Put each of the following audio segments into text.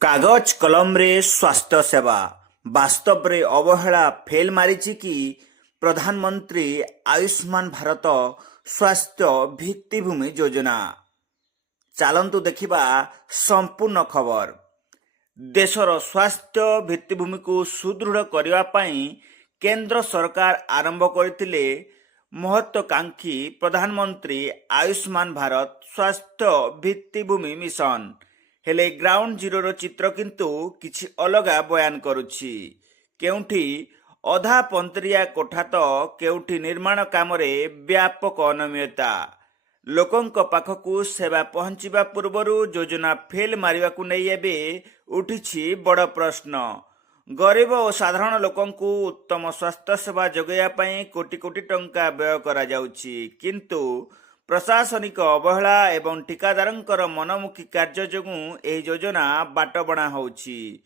कागज कलम रे स्वास्थ्य सेवा वास्तव रे अवहेला फेल मारिछि कि प्रधानमंत्री आयुष्मान भारत स्वास्थ्य भित्तिभूमि योजना। चालंतु देखिबा संपूर्ण खबर। देशर स्वास्थ्य भित्तिभूमि को सुदृढ़ करने पाई केंद्र सरकार आरंभ करथिले महत्वाकांक्षी प्रधानमंत्री आयुष्मान भारत स्वास्थ्य भित्तिभूमि मिशन। हेले ग्राउंड जीरो चित्र किंतु किछि अलगा बयान करुछि। केउठी अधा पंत्रिया कोठा तो केउठी निर्माण कामरे व्यापक अनियमितता। लोकंक पाखकु सेवा पहुंचीबा पूर्वरु योजना फेल मारिबाकु नै एबे उठिछि बड़ प्रश्न। गरीब और साधारण लोकंकु उत्तम स्वास्थ्य सेवा जोगाइबा पई कोटी कोटी टंका व्यय करा जाउछि, किंतु प्रशासनिक अवहेला एवं ठिकादारंकर मनमुखी कार्य जोगु एही योजना बाटबणा होउछि।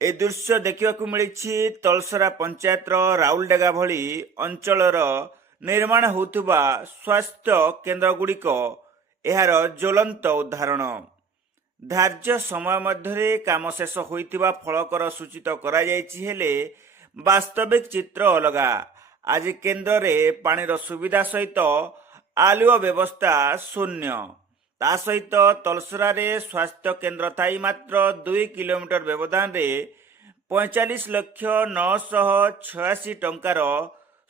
ए दृश्य देखिबाकु मिलिछि तलसरा पंचायतर राउलडेगा भली अंचलर निर्माण होउथुबा स्वास्थ्य केन्द्र गुड़िक एहार ज्वलंत उदाहरण। धार्य समय मध्य काम शेष होइतिबा फलकर सूचित करा जायछि, हेले वास्तविक चित्र अलगा। आज केन्द्र रे पानीर सुविधा सहित आलुओ व्यवस्था शून्य। ता सहित तलसरा रे स्वास्थ्य केन्द्र थाई मात्र 2 किलोमीटर व्यवधान रे 45,986 टंकार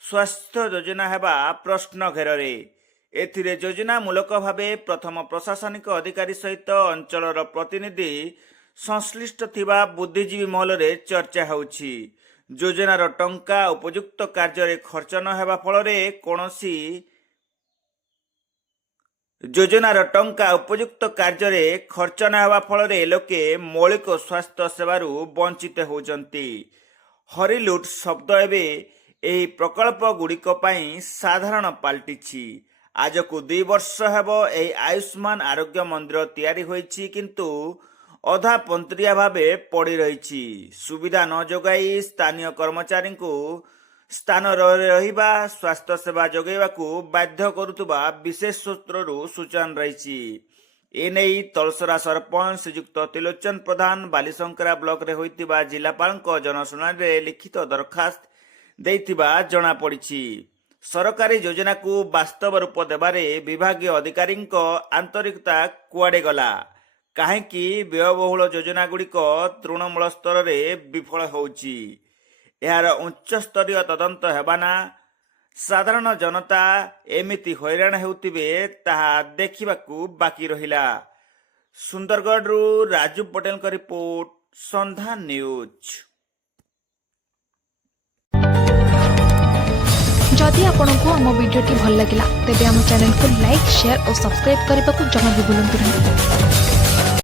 स्वास्थ्य योजना हेबा प्रश्न घेରରେ। एथिरे योजना मूलक भावे प्रथम प्रशासनिक अधिकारी सहित अंचलर प्रतिनिधि संश्लिष्ट थिबा बुद्धिजीवी महल रे चर्चा होउछि। योजनार टंका उपयुक्त कार्य खर्च न हेबा फलरे कोनोसी योजनार टंका उपयुक्त कार्य खर्च न हेबा फलरे लोके मौलिक स्वास्थ्य सेवारू वंचित होउचंती। हरिलुट शब्द एबे एही प्रकल्प गुड़िक पई साधारण पाल्टिछि। आज को 2 वर्ष हेब एही आयुष्मान आरोग्य मंदिर तैयारी होइछि, किंतु अधा पंत्रिया भावे पड़ी रहिछि। सुविधा न जोगाई स्थानीय कर्मचारी को स्थान रहिबा स्वास्थ्य सेवा जोगाइबाकू बाध्य करुतुबा विशेष सूत्ररू सूचना रहिछि। एनेई तलसरा सरपंच श्रीयुक्त त्रिलोचन प्रधान बालीशंकरा ब्लॉक रे होइतिबा जिलापालक जनशुणानी रे लिखित दरखास्त देइतिबा जणा पड़िछि। सरकारी योजना को वास्तव रूप देबारे विभागीय अधिकारींक आंतरिकता कुआडे गला, काहेकि व्ययबहुल योजना गुड़िक तृणमूल स्तर रे विफल होउछि। यार उच्च स्तरीय तदंत हेबाना साधारण जनता एमिति हैरान हेउतिबे ताहा देखिबाकू बाकी रहिला। सुंदरगढ़ रु राजू पटेल का रिपोर्ट, संधान न्यूज। जदि आपंक आम भिडी भल लगा तेब आम चैनल को लाइक, शेयर और सब्सक्राइब करने को जमा भी भूलु नहीं।